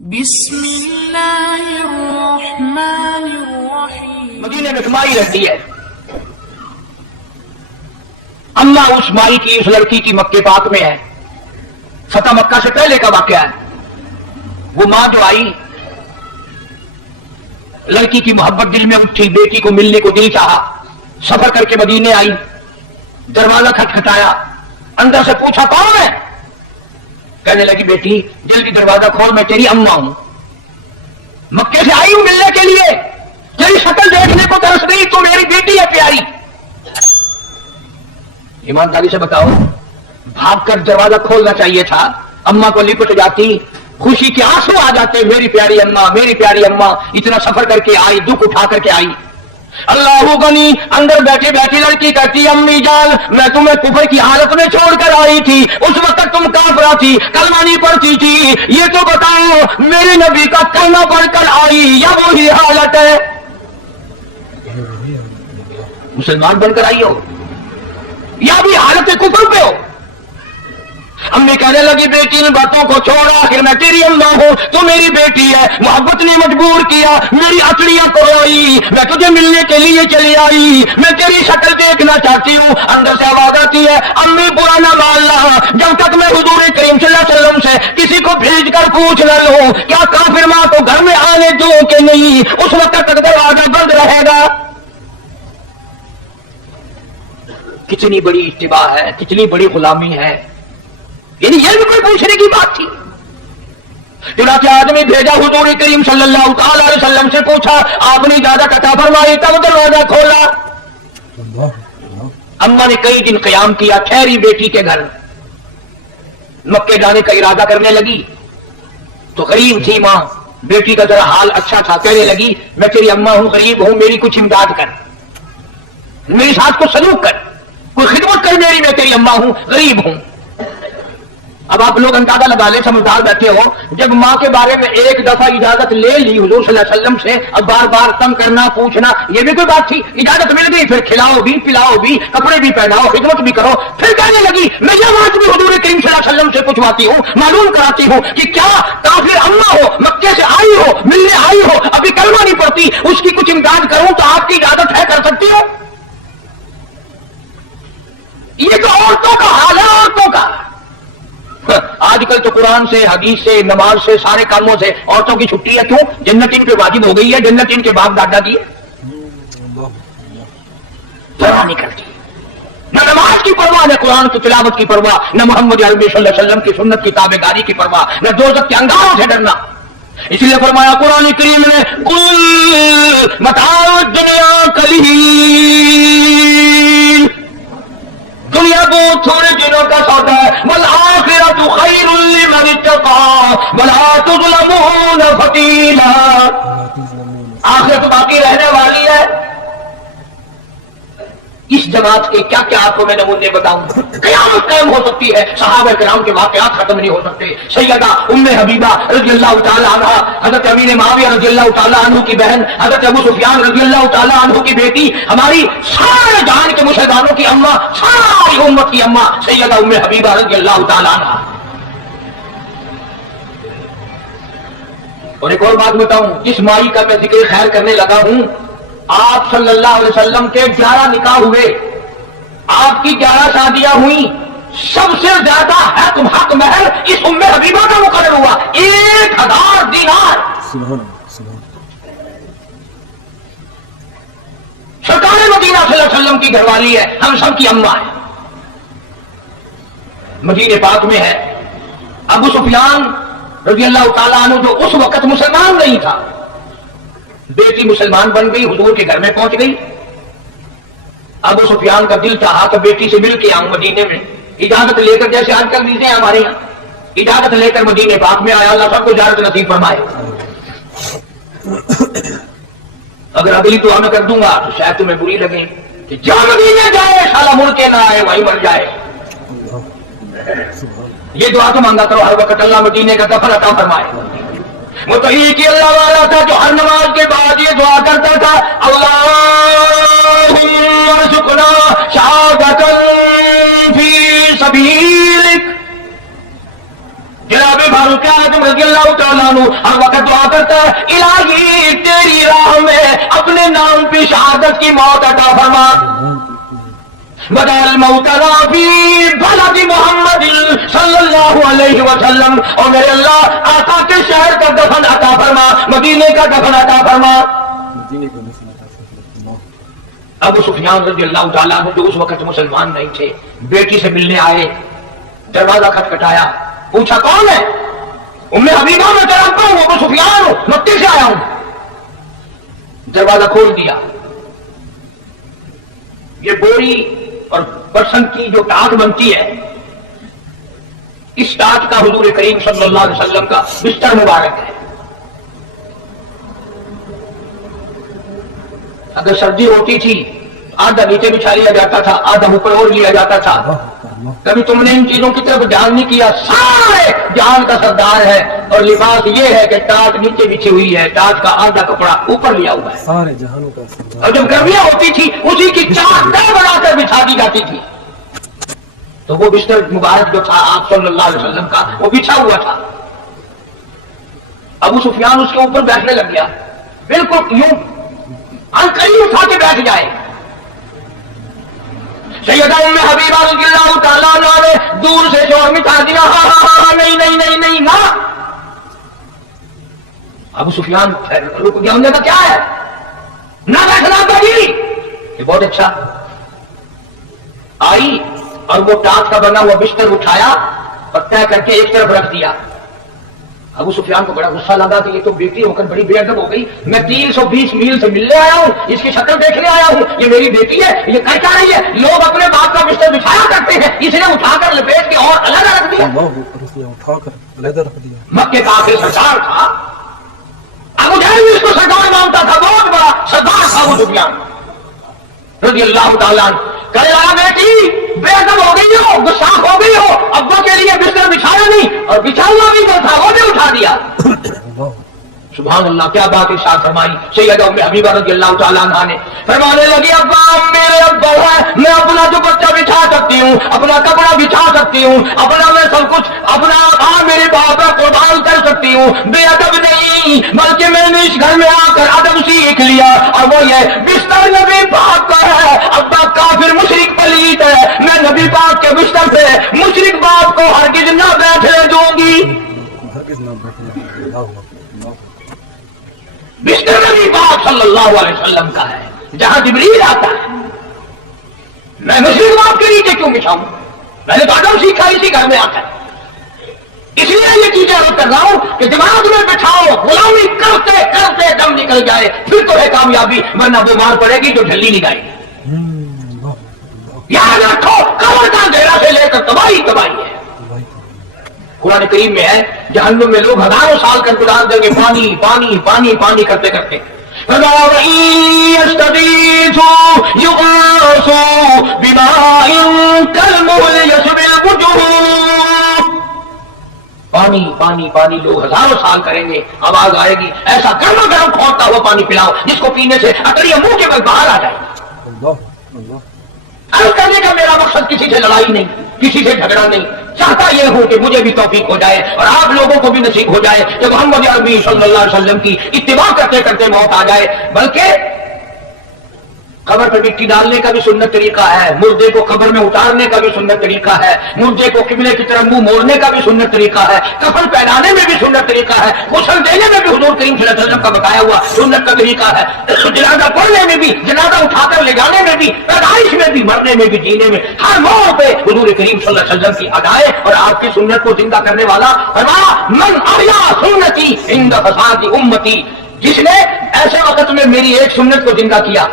بسم اللہ الرحمن الرحیم۔ مدینے میں مائی رہتی ہے، اما اس مائی کی اس لڑکی کی مکے پاک میں ہے، فتح مکہ سے پہلے کا واقعہ ہے۔ وہ ماں جو آئی، لڑکی کی محبت دل میں اٹھی، بیٹی کو ملنے کو دل چاہا، سفر کر کے مدینے آئی، دروازہ کھٹکھٹایا، اندر سے پوچھا کون ہے؟ کہنے لگی بیٹی جلدی دروازہ کھول، میں تیری اما ہوں، مکے سے آئی ہوں ملنے کے لیے، تیری شکل دیکھنے کو ترس گئی، تو میری بیٹی ہے پیاری۔ ایمانداری سے بتاؤ، بھاگ کر دروازہ کھولنا چاہیے تھا، اما کو لپٹ جاتی، خوشی کے آنسو آ جاتے، میری پیاری اما، میری پیاری اما، اتنا سفر کر کے آئی، دکھ اٹھا کر کے آئی۔ اللہ غنی، اندر بیٹھی بیٹھی لڑکی کہتی امی جان میں تمہیں کفر کی حالت میں چھوڑ کر آئی تھی، اس وقت تم کافرہ تھی، کلمہ نہیں پڑھتی تھی، یہ تو بتاؤ میرے نبی کا کلمہ پڑھ کر آئی یا وہی حالت ہے؟ مسلمان بن کر آئی ہو یا بھی حالت کفر پہ ہو؟ امی کہنے لگی بیٹی نے باتوں کو چھوڑا، آخر میں تیری اماں ہوں، تو میری بیٹی ہے، محبت نے مجبور کیا، میری اکڑیاں کوئی، میں تجھے ملنے کے لیے چلی آئی، میں تیری شکل دیکھنا چاہتی ہوں۔ اندر سے آواز آتی ہے امی برا نہ ماننا، جب تک میں حضور کریم صلی اللہ علیہ وسلم سے کسی کو بھیج کر پوچھ نہ لوں کیا کافر ماں کو گھر میں آنے دوں کہ نہیں، اس وقت تک دروازہ بند رہے گا۔ کتنی بڑی اتباع ہے، کتنی بڑی غلامی ہے، یعنی یہ بھی کوئی پوچھنے کی بات تھی؟ چنانچہ آدمی بھیجا، حضور کریم صلی اللہ تعالی علیہ وسلم سے پوچھا، آپ نے اجازت عطا فرمائی، تب دروازہ کھولا۔ اما نے کئی دن قیام کیا، ٹھہری بیٹی کے گھر، مکے جانے کا ارادہ کرنے لگی تو غریب تھی ماں، بیٹی کا ذرا حال اچھا تھا، کہنے لگی میں تیری اما ہوں، غریب ہوں، میری کچھ امداد کر، میری ساتھ کو سلوک کر، کوئی خدمت کر میری، میں تیری اما ہوں، غریب ہوں۔ اب آپ لوگ اندازہ لگا لیں، سمجھدار بیٹھے ہو، جب ماں کے بارے میں ایک دفعہ اجازت لے لی حضور صلی اللہ علیہ وسلم سے، اب بار بار تنگ کرنا، پوچھنا، یہ بھی کوئی بات تھی؟ اجازت مل گئی، پھر کھلاؤ بھی، پلاؤ بھی، کپڑے بھی پہناؤ، خدمت بھی کرو۔ پھر کہنے لگی میں یہ بات بھی حضور کریم صلی اللہ علیہ وسلم سے پوچھواتی ہوں، معلوم کراتی ہوں کہ کیا کافر اما ہو، مکے سے آئی ہو، ملنے آئی ہو، ابھی کلمہ نہیں پڑتی، اس کی کچھ امداد کروں تو آپ کی اجازت ہے، کر سکتی ہو؟ یہ تو عورتوں کا حال ہے، عورتوں کا۔ آج کل تو قرآن سے، حدیث سے، نماز سے، سارے کاموں سے عورتوں کی چھٹی ہے، کیوں؟ جنت ان پہ واجب ہو گئی ہے، جنت ان کے باپ دادا کی ہے، پرواہ نہیں کرتی، نہ نماز کی پرواہ، نہ قرآن کی تلاوت کی پرواہ، نہ محمد عربی صلی اللہ علیہ وسلم کی سنت کی تابعداری کی پرواہ، نہ دوزخ کے انگاروں سے ڈرنا۔ اس لیے فرمایا قرآن کریم نے قل متاع الدنیا قلیل، دنیا بہت تھوڑے دنوں کا سودا ہے، والآخرۃ خیر لمن اتقى ولا تظلمون فتیلا، آخرت باقی رہنے والی ہے۔ اس جماعت کے کیا کیا آپ کو میں نمونے بتاؤں، قیامت قائم ہو سکتی ہے، صحابہ کرام کے واقعات ختم نہیں ہو سکتے۔ سیدہ ام حبیبہ رضی اللہ تعالی عنہ، حضرت امین معاویہ رضی اللہ تعالی عنہ کی بہن، حضرت ابو سفیان رضی اللہ تعالی عنہ کی بیٹی، ہماری سارے جہان کے مسلمانوں کی اماں، ساری امت کی اماں سیدہ ام حبیبہ رضی اللہ تعالی عنہ۔ اور ایک اور بات بتاؤں، جس مائی کا میں ذکر خیر کرنے لگا ہوں، آپ صلی اللہ علیہ وسلم کے 11 نکاح ہوئے، آپ کی 11 شادیاں ہوئیں، سب سے زیادہ حق مہر اس ام حبیبہ کا مقرر ہوا، 1000 دینار۔ سرکار مدینہ صلی اللہ علیہ وسلم کی گھر والی ہے، ہم سب کی اماں ہے، مدینہ پاک میں ہے۔ ابو سفیان رضی اللہ تعالیٰ عنہ جو اس وقت مسلمان نہیں تھا، بیٹی مسلمان بن گئی، حضور کے گھر میں پہنچ گئی۔ ابو سفیان کا دل چاہا کہ بیٹی سے مل کے آؤں مدینے میں، اجازت لے کر، جیسے آج کل ملتے ہیں ہمارے یہاں، اجازت لے کر مدینے پاک میں آیا۔ اللہ سب کو اجازت نصیب فرمائے۔ اگر اگلی دعا میں کر دوں گا تو شاید تمہیں بری لگے کہ جا مدینے جائے سالہ مڑ کے نہ آئے، وہی مر جائے۔ یہ دعا تو مانگا کرو ہر وقت، اللہ مدینے کا سفر عطا فرمائے۔ وہ تو ہی کہ اللہ والا تھا جو ہر نماز کے بعد یہ دعا کرتا تھا، اللہم ارزقنا شہادۃ فی سبیلک۔ جناب فاروق اعظم رضی اللہ تعالیٰ عنہ ہر وقت دعا کرتا ہے الہی تیری راہ میں اپنے نام پہ شہادت کی موت عطا فرما بدل موتنا فی بلد محمد صلی اللہ علیہ وسلم اور میرے اللہ آقا کے شہر کا دفن عطا فرما مدینے کا دفن عطا فرما ابو سفیان رضی اللہ تعالیٰ عنہ جو اس وقت مسلمان نہیں تھے بیٹی سے ملنے آئے دروازہ کھٹکھٹایا پوچھا کون ہے ام حبیبہ میں تیرا ابا ہوں ابو سفیان ہوں مکے سے آیا ہوں دروازہ کھول دیا یہ بوری اور برسن کی جو ٹاٹ بنتی ہے اس ٹاٹ کا حضور کریم صلی اللہ علیہ وسلم کا بستر مبارک ہے اگر سردی ہوتی تھی آدھا نیچے بچھا لیا جاتا تھا آدھا اوپر اور لیا جاتا تھا کبھی تم نے ان چیزوں کی طرف دھیان نہیں کیا سارے جان کا سردار ہے اور لباس یہ ہے کہ ٹاٹ نیچے بچھی ہوئی ہے ٹاٹ کا آدھا کپڑا اوپر لیا ہوا ہے سارے جہانوں کا سردار اور جب گرمیاں ہوتی تھی اسی کی چادر بنا کر بچھا دی جاتی تھی تو وہ بستر مبارک جو تھا آپ صلی اللہ علیہ وسلم کا وہ بچھا ہوا تھا ابو سفیان اس کے اوپر بیٹھنے لگ گیا بالکل یوں قریب اٹھا کے بیٹھ جائے سیدہ ام حبیبہ رضی اللہ تعالیٰ عنہ نے دور سے جو مٹھا دیا ہاں نہیں نہیں نہیں نہیں نہ ابو سفیان رک گیا انہوں نے کہا کیا ہے نہ بیٹھنا بھائی یہ بہت اچھا آئی اور وہ ٹاٹ کا بنا ہوا بستر اٹھایا اور طے کر کے ایک طرف رکھ دیا ابو سفیان کو بڑا غصہ لگا کہ یہ تو بیٹی ہو کر بڑی بے ادب ہو گئی میں 320 میل سے ملنے آیا ہوں اس کی شکل دیکھنے آیا ہوں یہ میری بیٹی ہے یہ کر کیا رہی ہے لوگ اپنے باپ کا بستر بچھایا کرتے ہیں اس نے اٹھا کر لپیٹ کے اور علیحدہ رکھ دیا اٹھا کر علیحدہ رکھ دیا مکے کا آخر سردار تھا ابو جہل بھی اس کو سردار مانتا تھا بہت بڑا سردار تھا ابو سفیان رضی اللہ تعالیٰ عنہ کہنے لگا بیٹی بے ادب ہو گئی ہو گستاخ ہو گئی ہو ابا کے لیے بستر بچھایا نہیں اور بچھا ہوا بھی تو تھا وہ بھی اٹھا دیا سبحان اللہ کیا بات ارشاد فرمائی سیدہ ام حبیبہ رضی اللہ تعالیٰ عنہ نے فرمانے لگی ابا میرے ابا ہے میں اپنا دوپٹہ بچھا سکتی ہوں اپنا کپڑا بچھا سکتی ہوں اپنا میں سب کچھ اپنا میرے باپ کا قربان کر سکتی ہوں بے ادب نہیں بلکہ میں نے اس گھر میں آ کر ادب سیکھ لیا اور وہ یہ بستر نبی پاک کا ہے ابا کافر مشرک پلیت ہے میں نبی پاک کے بستر پہ مشرک باپ کو ہرگز نہ بیٹھنے دوں گی بستر نبی پاک صلی اللہ علیہ وسلم کا ہے جہاں جبریل آتا ہے میں مشرک باپ کے نیچے کیوں بچھاؤں میں نے تو ادب سیکھا اسی گھر میں آ کر اس لیے یہ چیزیں کر رہا ہوں کہ دماغ میں بٹھاؤ غلامی کرتے کرتے دم نکل جائے پھر تو ہے کامیابی ورنہ وہ مار پڑے گی جو جھلی نہیں گائے یاد رکھو قبر کا اندھیرا سے لے کر تباہی تباہی ہے قرآن کریم میں ہے جہنم میں لوگ ہزاروں سال کر گزار دیں گے پانی پانی پانی پانی کرتے کرتے پانی پانی پانی لوگ ہزاروں سال کریں گے آواز آئے گی ایسا گرم گرم کھولتا ہوا پانی پلاؤ جس کو پینے سے اکڑیاں منہ کے بل باہر آ جائے عرض کرنے کا میرا مقصد کسی سے لڑائی نہیں کسی سے جھگڑا نہیں چاہتا یہ ہوں کہ مجھے بھی توفیق ہو جائے اور آپ لوگوں کو بھی نصیب ہو جائے کہ محمد عربی صلی اللہ علیہ وسلم کی اتباع کرتے کرتے موت آ جائے بلکہ قبر پر مٹی ڈالنے کا بھی سنت طریقہ ہے مردے کو قبر میں اتارنے کا بھی سنت طریقہ ہے مردے کو قبلے کی طرف منہ موڑنے کا بھی سنت طریقہ ہے کفن پہنانے میں بھی سنت طریقہ ہے غسل دینے میں بھی حضور کریم صلی اللہ علیہ وسلم کا بتایا ہوا سنت کا طریقہ ہے جنازہ پڑھنے میں بھی جنازہ اٹھا کر لے جانے میں بھی پیدائش میں بھی مرنے میں بھی جینے میں ہر موڑ پہ حضور کریم صلی اللہ علیہ وسلم کی ادائیں اور آپ کی سنت کو زندہ کرنے والا فرمایا من احیا سنتی عند فساد امتی جس نے ایسے وقت میں میری ایک سنت کو زندہ کیا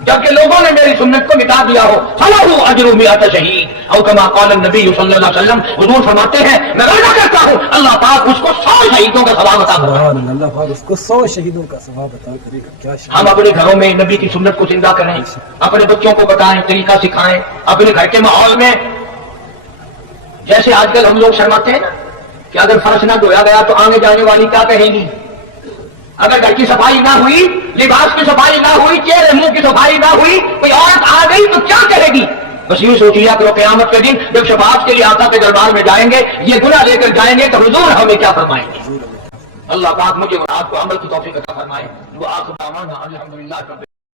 جبکہ لوگوں نے میری سنت کو مٹا دیا ہو فلہ اجر مئات شہید او کما قال النبی صلی اللہ علیہ وسلم حضور فرماتے ہیں میں وعدہ کرتا ہوں اللہ پاک اس کو 100 شہیدوں کا ثواب عطا کرے گا اللہ پاک اس کو 100 شہیدوں کا ثواب عطا کرے گا کیا ہم اپنے گھروں میں نبی کی سنت کو زندہ کریں اپنے بچوں کو بتائیں طریقہ سکھائیں اپنے گھر کے ماحول میں جیسے آج کل ہم لوگ شرماتے ہیں نا کہ اگر فرش نہ دھویا گیا تو آنے جانے والی کیا کہیں گی اگر گھر کی صفائی نہ ہوئی لباس کی صفائی نہ ہوئی چہرے منہ کی صفائی نہ ہوئی کوئی عورت آ گئی تو کیا کہے گی بس یوں سوچ لیا کرو قیامت کے دن جب شفاعت کے لیے آقا کے دربار میں جائیں گے، یہ گناہ لے کر جائیں گے تو حضور ہمیں کیا فرمائیں گے؟ اللہ پاک مجھے اور آپ کو عمل کی توفیق عطا فرمائے۔ وآخر دعوانا الحمدللہ۔